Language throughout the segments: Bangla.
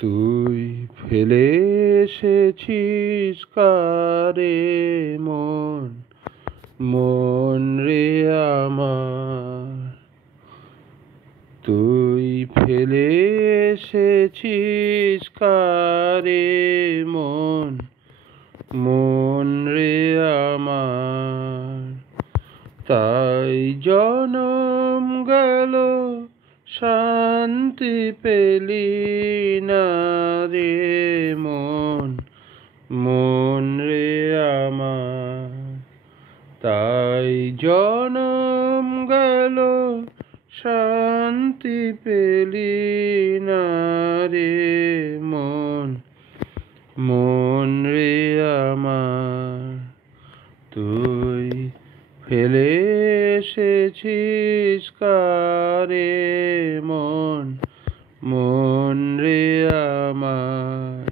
তুই ফেলে এসেছিস কারে মন, মন রে আমার। তুই ফেলে এসেছিস কারে মন, মন রে আমার। তাই জনম গেল শান্তি পেলি না রে মন, মন রে আমার। তাই জনম গেল শান্তি পেলি না রে মন, মন রে আমার। তুই ফেলে এসেছিস কারে মন, মন রে আমার।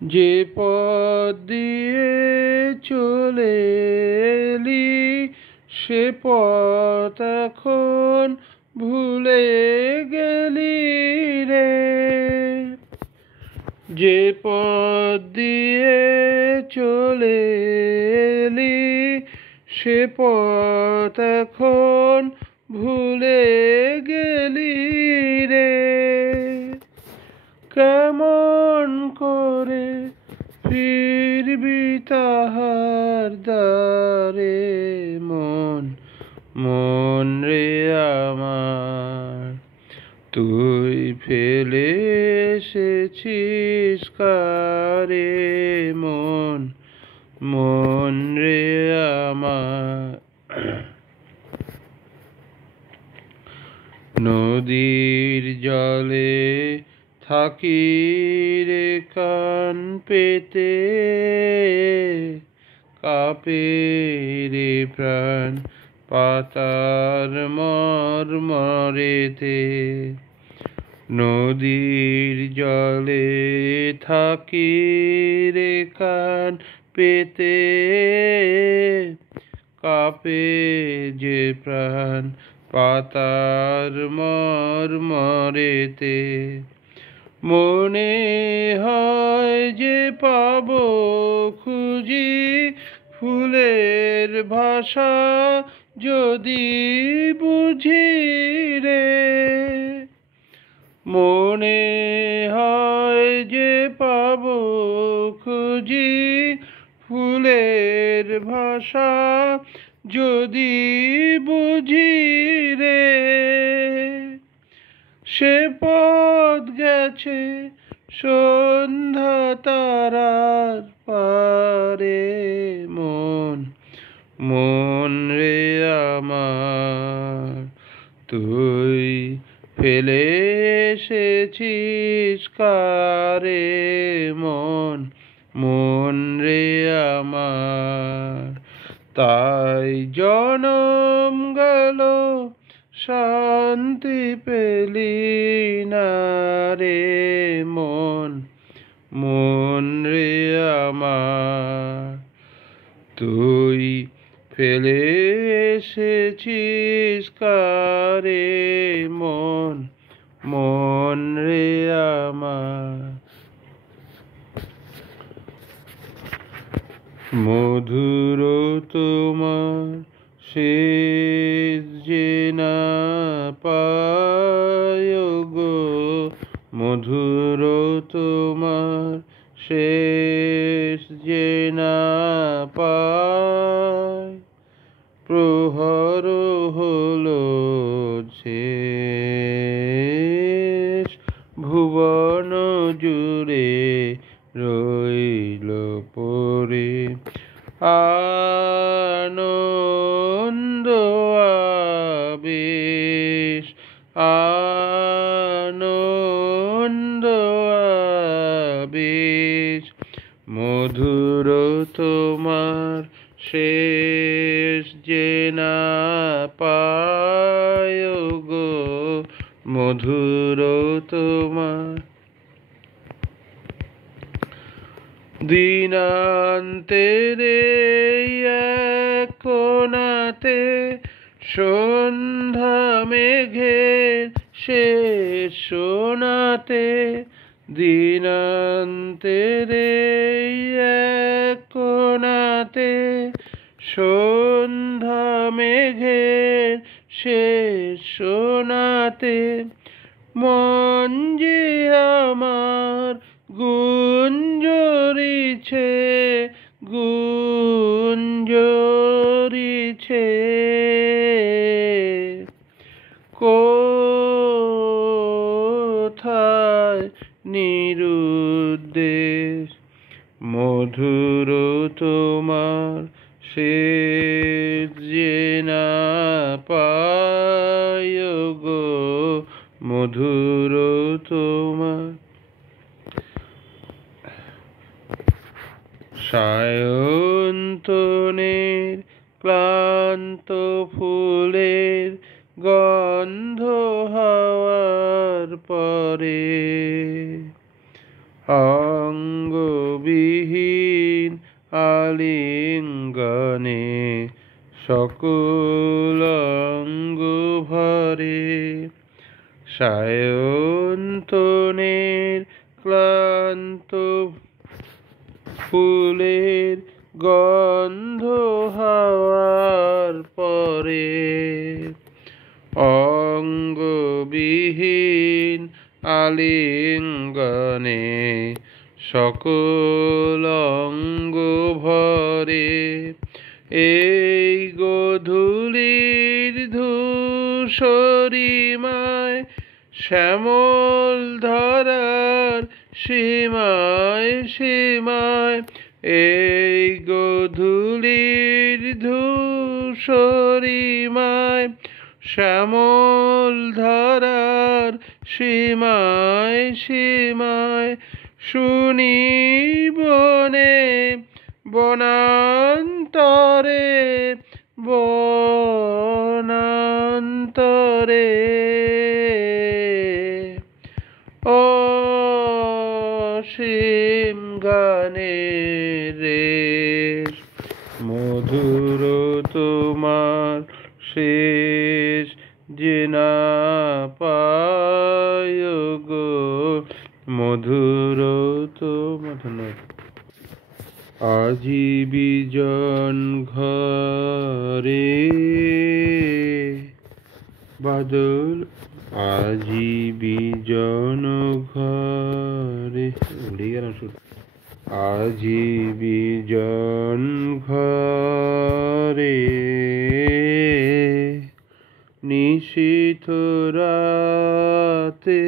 যে পথ দিয়ে চলে এলি সে পথ এখন ভুলে গেলি রে। যে পথ দিয়ে চলে এলি সে পথ এখন ভুলে গেলি রে। কেমন করে ফিরবি তাহার দ্বারে মন, মন রে আমার। তুই ফেলে এসেছিস কারে মন, মন রে আমার। নদীর জলে থাকি রে কান পেতে, কাঁপে রে প্রাণ পাতার মর্মরেতে। নদীর জলে থাকি রে কান পেতে, কাঁপে যে প্রাণ পাতার মর্মরেতে। মনে হয় যে পাবো খুঁজি ফুলের ভাষা যদি বুঝি রে। মনে হয় যে পাবো খুঁজি ফুলের ভাষা যদি বুঝি রে। সে পথ গেছে সন্ধ্যা তারার পারে মন, মন রে আমার। তুই ফেলে এসেছিস কারে মন, মন রে আমার। তাই জনম গেল শান্তি পেলি না রে মন, মন রে আমার। তুই ফেলে এসেছিস কারে মন, মন রে আমার। মধুর তোমার শেষ যে না পায় গো, মধুর তোমার শেষ যে না পায়। প্রহর হলো শেষ, ভুবন জুড়ে রইল পড়ে আনন্দ আবেশ, আনন্দ আবেশ। মধুর তোমার শেষ যে না পায় গো, মধুর তোমার। দিনান্তের এক কোণাতে সন্ধ্যা মেঘের শেষ সোনাতে দিনান্তের এই এক কোণাতে, সন্ধ্যা মেঘের শেষ সোনাতে মন যে আমার গুঞ্জরিছে, গুঞ্জরিছে। কোথায় নিরুদ্দেশ মধুর তোমার শেষ যে না পায় গো, মধুর তোমার। সায়ন্তনের ক্লান্ত ফুলের গন্ধ হাওয়ার পরে, অঙ্গবিহীন আলিঙ্গনে সকল অঙ্গ ভরে। সায়ন্তনের ক্লান্ত ফুলের গন্ধ হাওয়ার পরে, অঙ্গবিহীন আলিঙ্গনে সকল অঙ্গ ভরে। এই গোধূলির ধূসরিমায় শ্যামল ধরার সীমায় সীমায়, এই গোধূলির ধূসরিমায় শ্যামল ধরার সীমায় সীমায়, শুনি বনে বনান্তরে বনান্তরে অসীম গানের রেশ, মধুর তোমার শেষ যে না পায় গো, মধুর তোমার। ধন্যবাদ। আজি বিজন ঘরে বাদল, আজি বিজন ঘরে, উড়ে গেলাম শুধু। আজি বিজন ঘরে নিশীথ রাতে,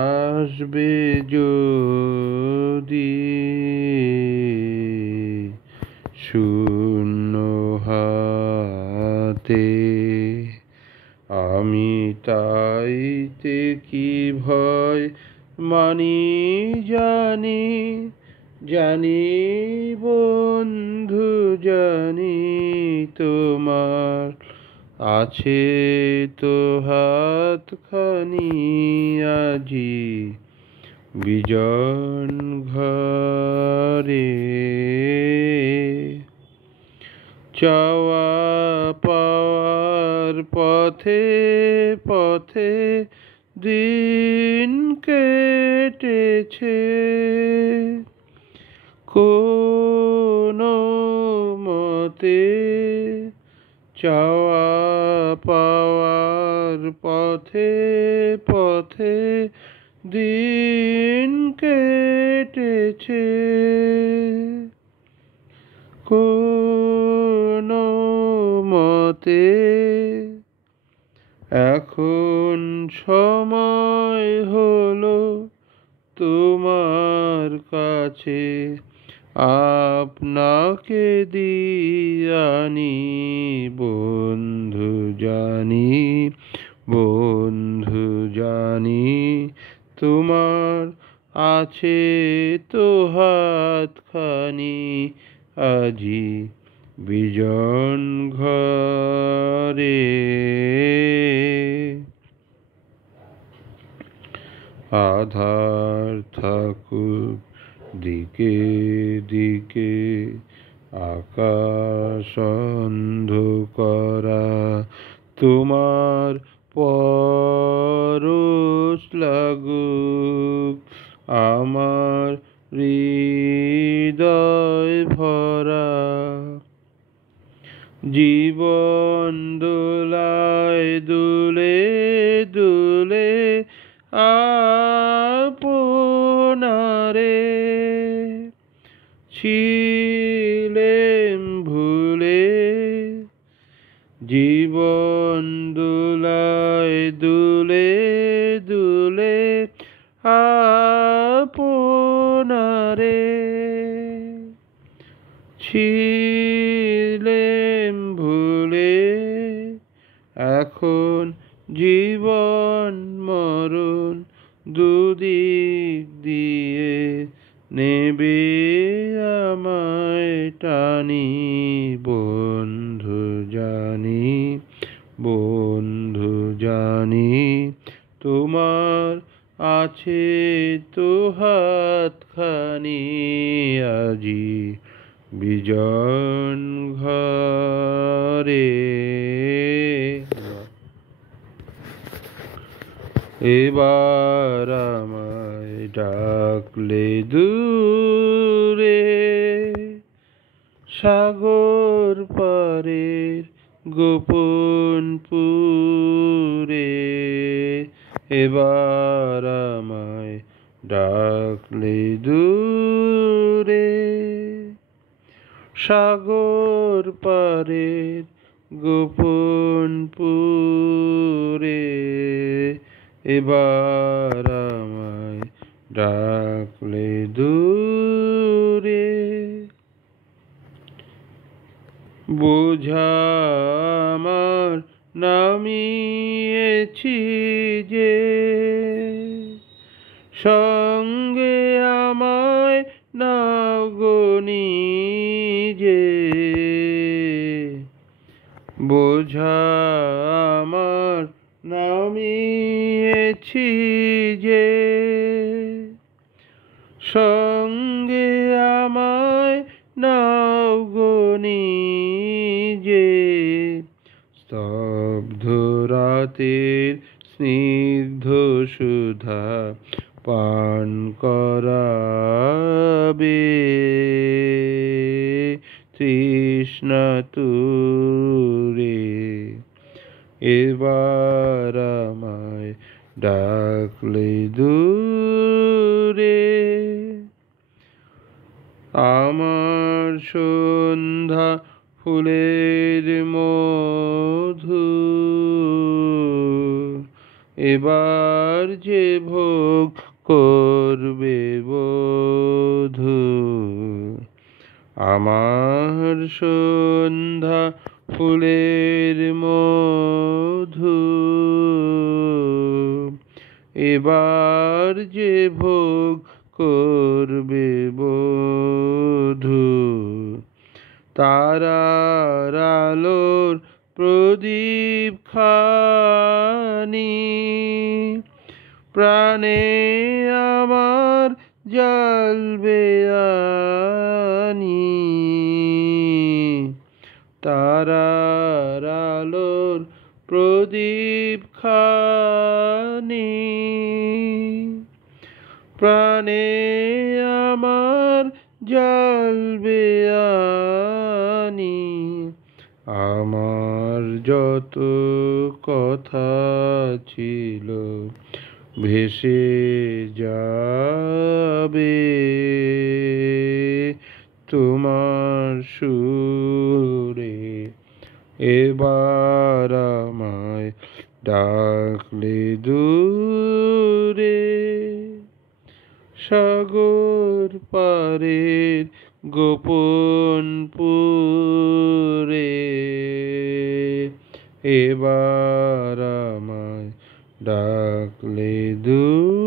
আসবে যদি শূন্য হাতে, আমি তাইতে কি ভয় মানি জানি, জানি বন্ধু জানি তোমার আছে তো হাতখানি আজি বিজন ঘরে। চাওয়া পাওয়ার পথে পথে দিন কেটেছে, কোনো মতে চাওয়া পাওয়ার পথে পথে দিন কেটেছে, কোনো মতে এখন সময় হলো তোমার কাছে আপনাকে দিয়ানি বন্ধু জানি, বন্ধু জানি তোমার আছে তো হাতখানি আজি বিজন ঘরে। আধার থাকুক দিকে দিকে আকাশ অন্ধ তোমার পরশ লাগুক আমার হৃদয় ভরা, জীবন দোলায় দুলে দুলে আপনারে ছিলেম ভুলে, জীবন দোলায় দুলে দুলে আপনারে ছিলেম ভুলে। এখন জীবন মরণ দুদিক দিয়ে নেবে আমায় টানি, বন্ধু জানি, বন্ধু জানি তোমার আছে তো হাতখানি, আজি বিজন ঘরে। এবার আমায় ডাকলে দূরে সাগর পারের গোপন পুরে, এবার আমায় ডাকলে দূরে সাগর পারের গোপন পুরে, এবার আমায় ডাকলে দূরে। বোঝা আমার নামিয়েছি যে, সঙ্গে আমায় নাও গো নিজে, বোঝা আমার নামিয়েছি যে, সঙ্গে আমায় নাও গো নিজে, স্তব্ধ রাতের স্নিগ্ধ সুধা পান করাবে, তৃষ্ণা তুরে, এবার আমায় ডাকলে দূরে। আমার সন্ধ্যা ফুলের মধু এবার যে ভোগ করবে বধূ, আমার সন্ধ্যা ফুলের মধু এবার যে ভোগ করবে বধূ, তারার আলোর প্রদীপ খানি প্রাণে আমার জ্বলবে আনি, তারার আলোর প্রদীপ খানি প্রাণে আমার জ্বলবে আনি। আমার যত কথা ছিল ভেসে যাবে তোমার সুরে, এবার আমায় ডাকলে দূরে সাগর পারের গোপন পুরে, এবার আমায় ডাকলে দূরে।